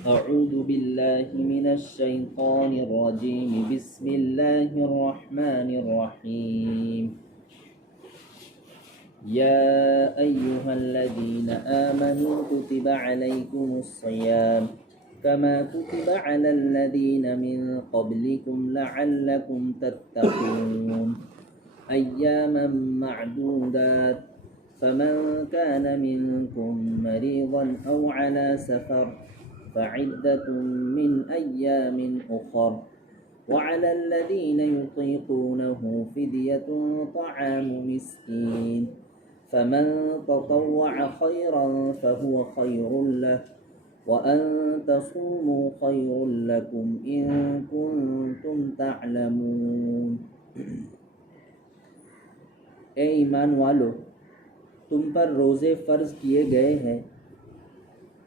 أعوذ بالله من الشيطان الرجيم. بسم الله الرحمن الرحيم. يا أيها الذين آمنوا كتب عليكم الصيام كما كتب على الذين من قبلكم لعلكم تتقون أياما معدودات فمن كان منكم مريضا أو على سفر فعدة من أيام أخر وعلى الذين يطيقونه فدية طعام مسكين فمن تطوع خيرا فهو خير له وأن تصوموا خير لكم إن كنتم تعلمون. اے ایمان والو، تم پر روزے فرض کیے گئے ہیں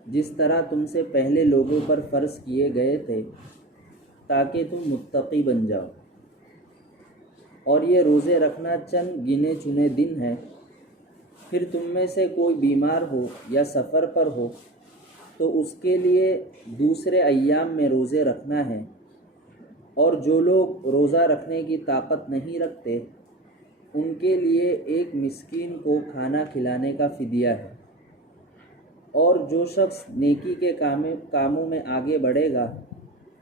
جس طرح تم سے پہلے لوگوں پر فرض کیے گئے تھے تاکہ تم متقی بن جاؤ، اور یہ روزے رکھنا چند گنے چنے دن ہیں. پھر تم میں سے کوئی بیمار ہو یا سفر پر ہو تو اس کے لیے دوسرے ایام میں روزے رکھنا ہے، اور جو لوگ روزہ رکھنے کی طاقت نہیں رکھتے ان کے لیے ایک مسکین کو کھانا کھلانے کا فدیہ ہے. اور جو شخص نیکی کے کاموں میں آگے بڑھے گا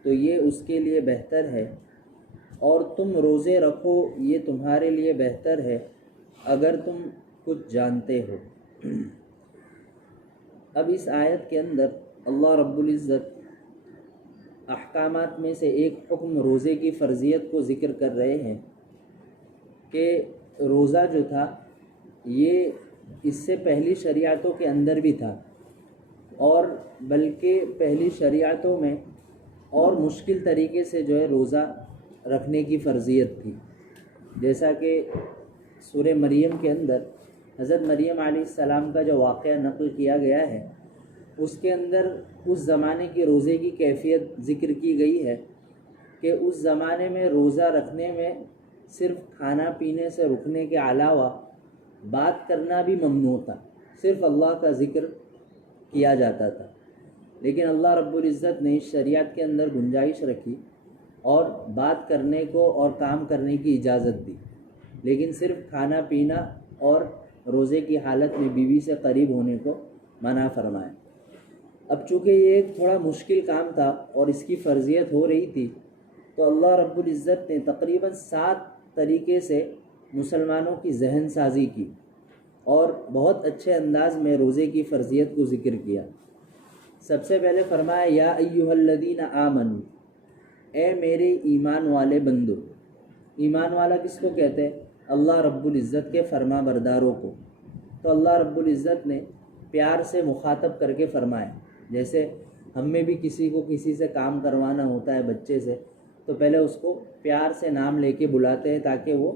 تو یہ اس کے لیے بہتر ہے، اور تم روزے رکھو یہ تمہارے لیے بہتر ہے اگر تم کچھ جانتے ہو. اب اس آیت کے اندر اللہ رب العزت احکامات میں سے ایک حکم روزے کی فرضیت کو ذکر کر رہے ہیں کہ روزہ جو تھا یہ اس سے پہلی شریعتوں کے اندر بھی تھا، اور بلکہ پہلی شریعتوں میں اور مشکل طریقے سے جو ہے روزہ رکھنے کی فرضیت تھی. جیسا کہ سورہ مریم کے اندر حضرت مریم علیہ السلام کا جو واقعہ نقل کیا گیا ہے اس کے اندر اس زمانے کی روزے کی کیفیت ذکر کی گئی ہے کہ اس زمانے میں روزہ رکھنے میں صرف کھانا پینے سے رکنے کے علاوہ بات کرنا بھی ممنوع تھا، صرف اللہ کا ذکر کیا جاتا تھا. لیکن اللہ رب العزت نے اس شریعت کے اندر گنجائش رکھی اور بات کرنے کو اور کام کرنے کی اجازت دی، لیکن صرف کھانا پینا اور روزے کی حالت میں بیوی سے قریب ہونے کو منع فرمایا. اب چونکہ یہ ایک تھوڑا مشکل کام تھا اور اس کی فرضیت ہو رہی تھی تو اللہ رب العزت نے تقریباً 7 طریقے سے مسلمانوں کی ذہن سازی کی اور بہت اچھے انداز میں روزے کی فرضیت کو ذکر کیا. سب سے پہلے فرمایا یا ایھا الذین آمنو، اے میرے ایمان والے بندو. ایمان والا کس کو کہتے ہیں؟ اللہ رب العزت کے فرما برداروں کو. تو اللہ رب العزت نے پیار سے مخاطب کر کے فرمایا. جیسے ہم میں بھی کسی کو کسی سے کام کروانا ہوتا ہے بچے سے تو پہلے اس کو پیار سے نام لے کے بلاتے ہیں تاکہ وہ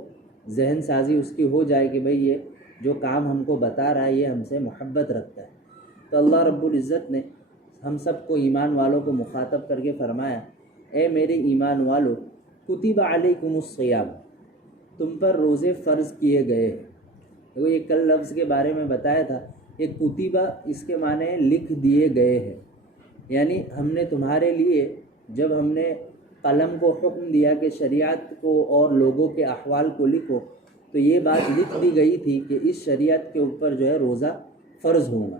ذہن سازی اس کی ہو جائے کہ بھئی یہ جو کام ہم کو بتا رہا ہے یہ ہم سے محبت رکھتا ہے. تو اللہ رب العزت نے ہم سب کو ایمان والوں کو مخاطب کر کے فرمایا اے میرے ایمان والو کتب علیکم الصیام، تم پر روزے فرض کیے گئے ہیں. دیکھو یہ کل لفظ کے بارے میں بتایا تھا، یہ کتبہ اس کے معنی لکھ دیے گئے ہیں. یعنی ہم نے تمہارے لیے جب ہم نے قلم کو حکم دیا کہ شریعت کو اور لوگوں کے احوال کو لکھو تو یہ بات لکھ دی گئی تھی کہ اس شریعت کے اوپر جو ہے روزہ فرض ہوگا.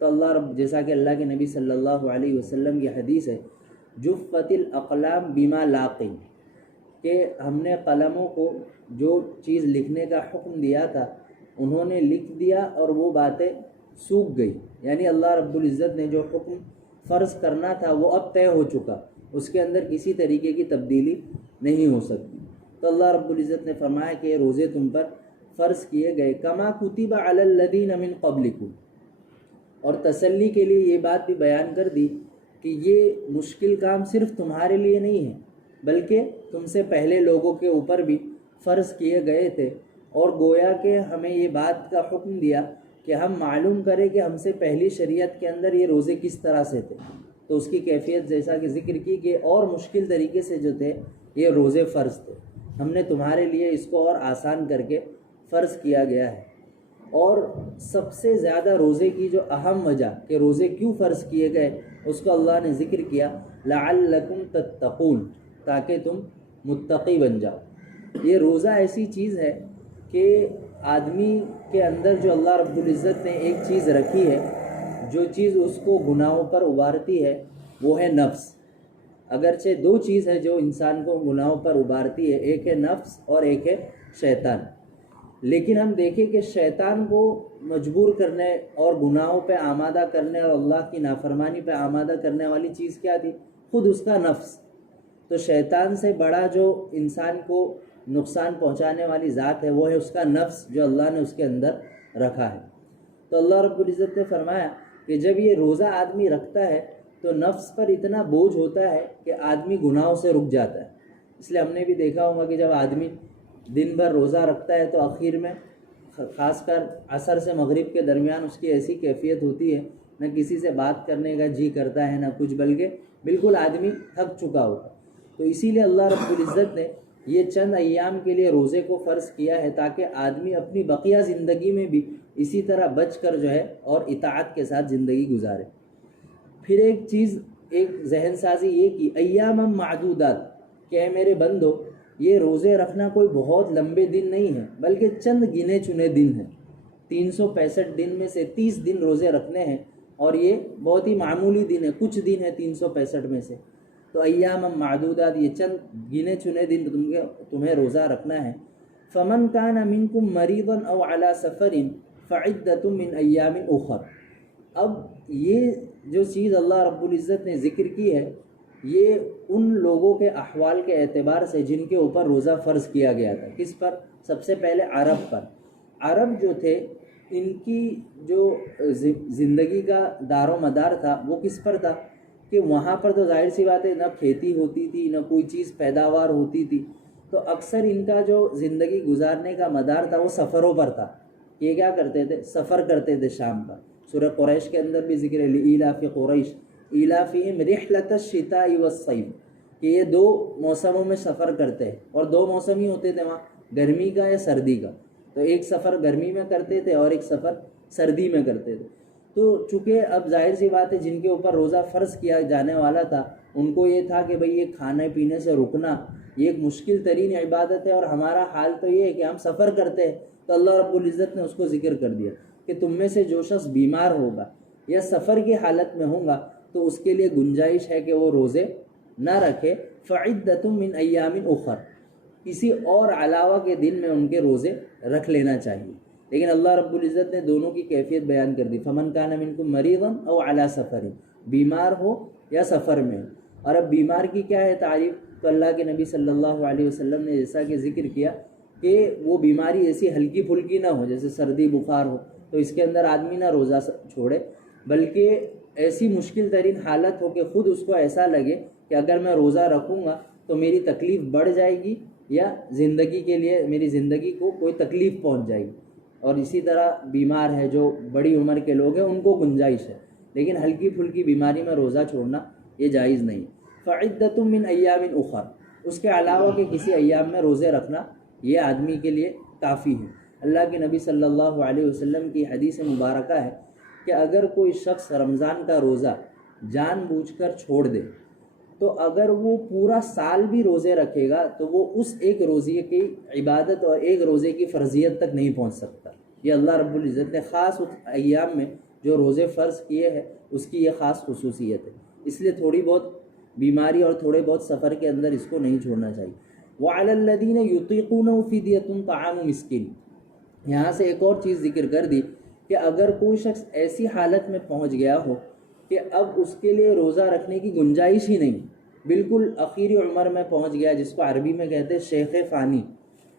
تو اللہ رب، جیسا کہ اللہ کے نبی صلی اللہ علیہ وسلم کی حدیث ہے جفت الاقلام بما لاقین، کہ ہم نے قلموں کو جو چیز لکھنے کا حکم دیا تھا انہوں نے لکھ دیا اور وہ باتیں سوکھ گئی. یعنی اللہ رب العزت نے جو حکم فرض کرنا تھا وہ اب طے ہو چکا، اس کے اندر کسی طریقے کی تبدیلی نہیں ہو سکتی. تو اللہ رب العزت نے فرمایا کہ یہ روزے تم پر فرض کیے گئے کما کتب علی الذین من قبلکم. اور تسلی کے لیے یہ بات بھی بیان کر دی کہ یہ مشکل کام صرف تمہارے لیے نہیں ہے بلکہ تم سے پہلے لوگوں کے اوپر بھی فرض کیے گئے تھے. اور گویا کہ ہمیں یہ بات کا حکم دیا کہ ہم معلوم کریں کہ ہم سے پہلی شریعت کے اندر یہ روزے کس طرح سے تھے. تو اس کی کیفیت جیسا کہ ذکر کی کہ اور مشکل طریقے سے جو تھے یہ روزے فرض تھے. ہم نے تمہارے لیے اس کو اور آسان کر کے فرض کیا گیا ہے. اور سب سے زیادہ روزے کی جو اہم وجہ کہ روزے کیوں فرض کیے گئے اس کو اللہ نے ذکر کیا لعلکم تتقون، تاکہ تم متقی بن جاؤ۔ یہ روزہ ایسی چیز ہے کہ آدمی کے اندر جو اللہ رب العزت نے ایک چیز رکھی ہے، جو چیز اس کو گناہوں پر ابھارتی ہے وہ ہے نفس۔ اگرچہ دو چیز ہے جو انسان کو گناہوں پر ابھارتی ہے، ایک ہے نفس اور ایک ہے شیطان، لیکن ہم دیکھیں کہ شیطان کو مجبور کرنے اور گناہوں پہ آمادہ کرنے اور اللہ کی نافرمانی پہ آمادہ کرنے والی چیز کیا تھی؟ خود اس کا نفس۔ تو شیطان سے بڑا جو انسان کو نقصان پہنچانے والی ذات ہے وہ ہے اس کا نفس، جو اللہ نے اس کے اندر رکھا ہے۔ تو اللہ رب العزت نے فرمایا کہ جب یہ روزہ آدمی رکھتا ہے تو نفس پر اتنا بوجھ ہوتا ہے کہ آدمی گناہوں سے رک جاتا ہے۔ اس لیے ہم نے بھی دیکھا ہوگا کہ جب آدمی دن بھر روزہ رکھتا ہے تو آخر میں خاص کر عصر سے مغرب کے درمیان اس کی ایسی کیفیت ہوتی ہے، نہ کسی سے بات کرنے کا جی کرتا ہے نہ کچھ، بلکہ بالکل آدمی تھک چکا ہوتا۔ تو اسی لیے اللہ رب العزت نے یہ چند ایام کے لیے روزے کو فرض کیا ہے تاکہ آدمی اپنی بقیہ زندگی میں بھی اسی طرح بچ کر جو ہے اور اطاعت کے ساتھ زندگی گزارے۔ پھر ایک چیز، ایک ذہن سازی یہ کی ایام معدودات، کہ اے میرے بندو یہ روزے رکھنا کوئی بہت لمبے دن نہیں ہے، بلکہ چند گنے چنے دن ہیں۔ 365 دن میں سے 30 دن روزے رکھنے ہیں، اور یہ بہت ہی معمولی دن ہے، کچھ دن ہے 365 میں سے۔ تو ایام معدودات، یہ چند گنے چنے دن تمہیں روزہ رکھنا ہے۔ فمن کان منکم مریضا او علی سفر فعدۃ من ایام اخر۔ اب یہ جو چیز اللہ رب العزت نے ذکر کی ہے، یہ ان لوگوں کے احوال کے اعتبار سے جن کے اوپر روزہ فرض کیا گیا تھا۔ کس پر؟ سب سے پہلے عرب پر۔ عرب جو تھے ان کی جو زندگی کا دار و مدار تھا وہ کس پر تھا کہ وہاں پر تو ظاہر سی بات ہے نہ کھیتی ہوتی تھی نہ کوئی چیز پیداوار ہوتی تھی، تو اکثر ان کا جو زندگی گزارنے کا مدار تھا وہ سفروں پر تھا۔ یہ کیا کرتے تھے؟ سفر کرتے تھے شام کا۔ سورہ قریش کے اندر بھی ذکر ہے لإیلاف قریش ایلافہم رحلۃ الشتاء والصیف، کہ یہ دو موسموں میں سفر کرتے ہیں، اور دو موسم ہی ہوتے تھے وہاں، گرمی کا یا سردی کا۔ تو ایک سفر گرمی میں کرتے تھے اور ایک سفر سردی میں کرتے تھے۔ تو چونکہ اب ظاہر سی بات ہے جن کے اوپر روزہ فرض کیا جانے والا تھا ان کو یہ تھا کہ بھئی یہ کھانے پینے سے رکنا یہ ایک مشکل ترین عبادت ہے، اور ہمارا حال تو یہ ہے کہ ہم سفر کرتے ہیں۔ تو اللہ رب العزت نے اس کو ذکر کر دیا کہ تم میں سے جو شخص بیمار ہوگا یا سفر کی حالت میں ہوگا تو اس کے لیے گنجائش ہے کہ وہ روزے نہ رکھے۔ فعدۃ من ایام اخر، کسی اور علاوہ کے دن میں ان کے روزے رکھ لینا چاہیے۔ لیکن اللہ رب العزت نے دونوں کی کیفیت بیان کر دی، فمن کان منکم مریضا او علی سفر، بیمار ہو یا سفر میں ہو۔ اور اب بیمار کی کیا ہے تعریف؟ تو اللہ کے نبی صلی اللہ علیہ وسلم نے جیسا کہ ذکر کیا کہ وہ بیماری ایسی ہلکی پھلکی نہ ہو، جیسے سردی بخار ہو تو اس کے اندر آدمی نہ روزہ چھوڑے، بلکہ ایسی مشکل ترین حالت ہو کہ خود اس کو ایسا لگے کہ اگر میں روزہ رکھوں گا تو میری تکلیف بڑھ جائے گی یا زندگی کے لیے میری زندگی کو کوئی تکلیف پہنچ جائے گی۔ اور اسی طرح بیمار ہے، جو بڑی عمر کے لوگ ہیں ان کو گنجائش ہے، لیکن ہلکی پھلکی بیماری میں روزہ چھوڑنا یہ جائز نہیں۔ فعدۃ من ایام اخر، اس کے علاوہ کے کسی ایام میں روزے رکھنا یہ آدمی کے لیے کافی ہے۔ اللہ کے نبی صلی اللہ علیہ وسلم کی حدیث مبارکہ ہے کہ اگر کوئی شخص رمضان کا روزہ جان بوجھ کر چھوڑ دے تو اگر وہ پورا سال بھی روزے رکھے گا تو وہ اس ایک روزے کی عبادت اور ایک روزے کی فرضیت تک نہیں پہنچ سکتا۔ یہ اللہ رب العزت نے خاص اس ایام میں جو روزے فرض کیے ہیں اس کی یہ خاص خصوصیت ہے، اس لیے تھوڑی بہت بیماری اور تھوڑے بہت سفر کے اندر اس کو نہیں چھوڑنا چاہیے۔ وعلی الذین یطیقونہ فدیۃ طعام مسکین، یہاں سے ایک اور چیز ذکر کر دی کہ اگر کوئی شخص ایسی حالت میں پہنچ گیا ہو کہ اب اس کے لیے روزہ رکھنے کی گنجائش ہی نہیں، بالکل اخیری عمر میں پہنچ گیا، جس کو عربی میں کہتے ہیں شیخ فانی،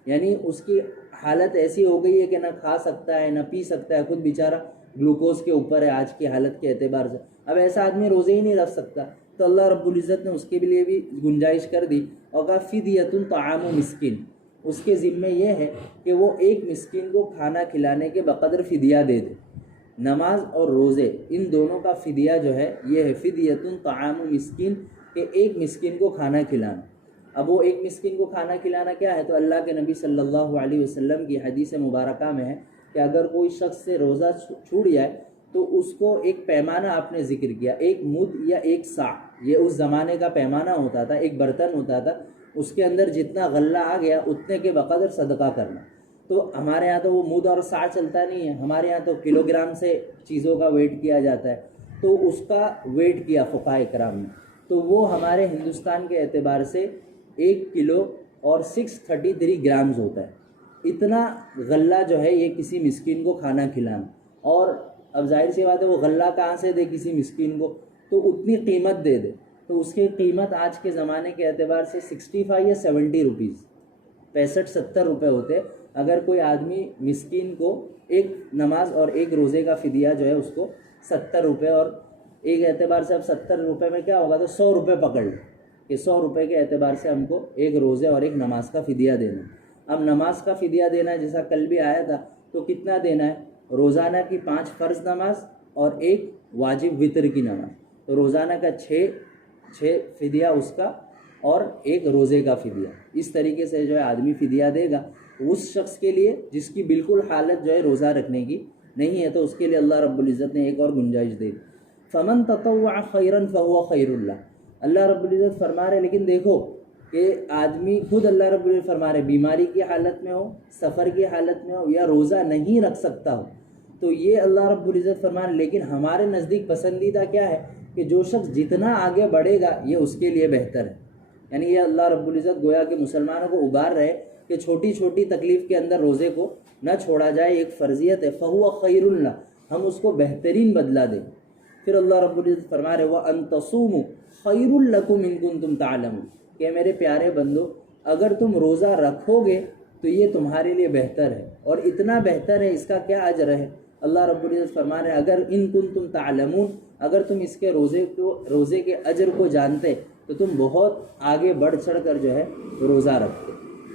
یعنی اس کی حالت ایسی ہو گئی ہے کہ نہ کھا سکتا ہے نہ پی سکتا ہے، خود بیچارہ گلوکوز کے اوپر ہے آج کی حالت کے اعتبار سے، اب ایسا آدمی روزے ہی نہیں رکھ سکتا، تو اللہ رب العزت نے اس کے لیے بھی گنجائش کر دی اور فدیۃ طعام مسکین، اس کے ذمے یہ ہے کہ وہ ایک مسکین کو کھانا کھلانے کے بقدر فدیہ دے دے۔ نماز اور روزے ان دونوں کا فدیہ جو ہے یہ ہے فدیۃ طعام مسکین، کہ ایک مسکین کو کھانا کھلانا۔ اب وہ ایک مسکین کو کھانا کھلانا کیا ہے؟ تو اللہ کے نبی صلی اللہ علیہ وسلم کی حدیث مبارکہ میں ہے کہ اگر کوئی شخص سے روزہ چھوٹ جائے تو اس کو ایک پیمانہ آپ نے ذکر کیا، ایک مد یا ایک سا، یہ اس زمانے کا پیمانہ ہوتا تھا، ایک برتن ہوتا تھا، اس کے اندر جتنا غلہ آ گیا اتنے کے بقدر صدقہ کرنا۔ تو ہمارے یہاں تو وہ مد اور سا چلتا نہیں ہے، ہمارے یہاں تو کلو گرام سے چیزوں کا ویٹ کیا جاتا ہے، تو اس کا ویٹ کیا فقہاء کرام نے، تو وہ ہمارے ہندوستان کے اعتبار سے 1 کلو اور 633 گرامز ہوتا ہے۔ اتنا غلہ جو ہے یہ کسی مسکین کو کھانا کھلانا، اور اب ظاہر سی بات ہے وہ غلہ کہاں سے دے کسی مسکین کو، تو اتنی قیمت دے دے، تو اس کی قیمت آج کے زمانے کے اعتبار سے 65 یا 70 روپیز، 65-70 روپے ہوتے۔ اگر کوئی آدمی مسکین کو ایک نماز اور ایک روزے کا فدیہ جو ہے اس کو 70 روپے، اور ایک اعتبار سے اب 70 روپے میں کیا ہوگا، تو 100 روپے پکڑ لیں کہ 100 روپے کے اعتبار سے ہم کو ایک روزے اور ایک نماز کا فدیہ دینا۔ اب نماز کا فدیہ دینا ہے، جیسا کل بھی آیا تھا، تو کتنا دینا ہے، روزانہ کی 5 فرض نماز اور ایک واجب وطر کی نماز، تو روزانہ کا 6 فدیہ اس کا، اور ایک روزے کا فدیہ۔ اس طریقے سے جو ہے آدمی فدیہ دے گا اس شخص کے لیے جس کی بالکل حالت جو ہے روزہ رکھنے کی نہیں ہے، تو اس کے لیے اللہ رب العزت نے ایک اور گنجائش دے دی، فمن تطوع خیرا فهو خیر اللہ۔ اللہ رب العزت فرما رہے، لیکن دیکھو کہ آدمی خود اللہ رب العزت فرما رہے بیماری کی حالت میں ہو، سفر کی حالت میں ہو، یا روزہ نہیں رکھ سکتا ہو، تو یہ اللہ رب العزت فرما رہے، لیکن ہمارے نزدیک پسندیدہ کیا ہے کہ جو شخص جتنا آگے بڑھے گا یہ اس کے لیے بہتر ہے۔ یعنی یہ اللہ رب العزت گویا کہ مسلمانوں کو ابار رہے کہ چھوٹی چھوٹی تکلیف کے اندر روزے کو نہ چھوڑا جائے، ایک فرضیت ہے، فہو خیر اللہ، ہم اس کو بہترین بدلہ دیں۔ پھر اللہ رب العزت فرما رہے وَأَن تَصُومُوا خَيْرٌ لَكُمْ إِن كُنتُمْ تَعْلَمُونَ، کہ میرے پیارے بندو اگر تم روزہ رکھو گے تو یہ تمہارے لیے بہتر ہے، اور اتنا بہتر ہے، اس کا کیا اجر ہے، اللہ رب العزت فرما رہے اگر ان کنتم تعلمون، اگر تم اس کے روزے کے اجر کو جانتے تو تم بہت آگے بڑھ چڑھ کر جو ہے روزہ رکھتے۔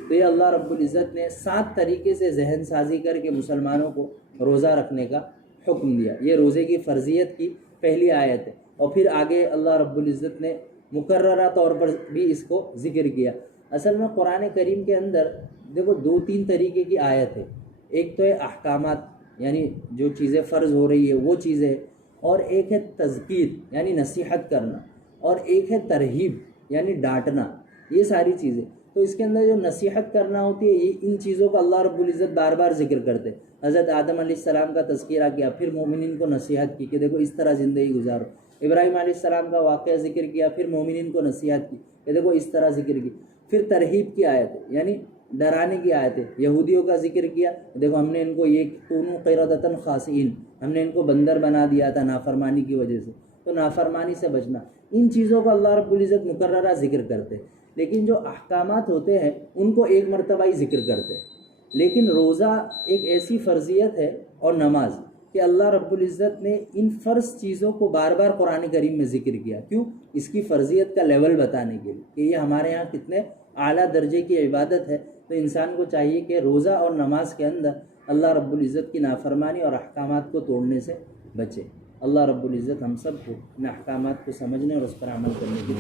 تو یہ اللہ رب العزت نے 7 طریقے سے ذہن سازی کر کے مسلمانوں کو روزہ رکھنے کا حکم دیا۔ یہ روزے کی فرضیت کی پہلی آیت ہے، اور پھر آگے اللہ رب العزت نے مکررہ طور پر بھی اس کو ذکر کیا۔ اصل میں قرآن کریم کے اندر دیکھو 2-3 طریقے کی آیت ہے، ایک تو ہے احکامات، یعنی جو چیزیں فرض ہو رہی ہے وہ چیزیں، اور ایک ہے تذکیر یعنی نصیحت کرنا، اور ایک ہے ترہیب یعنی ڈانٹنا، یہ ساری چیزیں۔ تو اس کے اندر جو نصیحت کرنا ہوتی ہے، یہ ان چیزوں کا اللہ رب العزت بار بار ذکر کرتے۔ حضرت آدم علیہ السلام کا تذکرہ کیا، پھر مومنین کو نصیحت کی کہ دیکھو اس طرح زندگی گزارو۔ ابراہیم علیہ السلام کا واقعہ ذکر کیا، پھر مومنین کو نصیحت کی کہ دیکھو اس طرح ذکر کی۔ پھر ترہیب کی آیت ہے، یعنی ڈرانے کی آیت ہے، یہودیوں کا ذکر کیا، دیکھو ہم نے ان کو یہ کونوا قردۃ خاسئین، ہم نے ان کو بندر بنا دیا تھا نافرمانی کی وجہ سے، تو نافرمانی سے بچنا۔ ان چیزوں کا اللہ رب العزت مکررہ ذکر کرتے، لیکن جو احکامات ہوتے ہیں ان کو ایک مرتبہ ہی ذکر کرتے۔ لیکن روزہ ایک ایسی فرضیت ہے اور نماز کہ اللہ رب العزت نے ان فرض چیزوں کو بار بار قرآن کریم میں ذکر کیا، کیوں؟ اس کی فرضیت کا لیول بتانے کے لیے کہ یہ ہمارے ہاں کتنے اعلیٰ درجے کی عبادت ہے۔ تو انسان کو چاہیے کہ روزہ اور نماز کے اندر اللہ رب العزت کی نافرمانی اور احکامات کو توڑنے سے بچے۔ اللہ رب العزت ہم سب کو ان احکامات کو سمجھنے اور اس پر عمل کرنے کی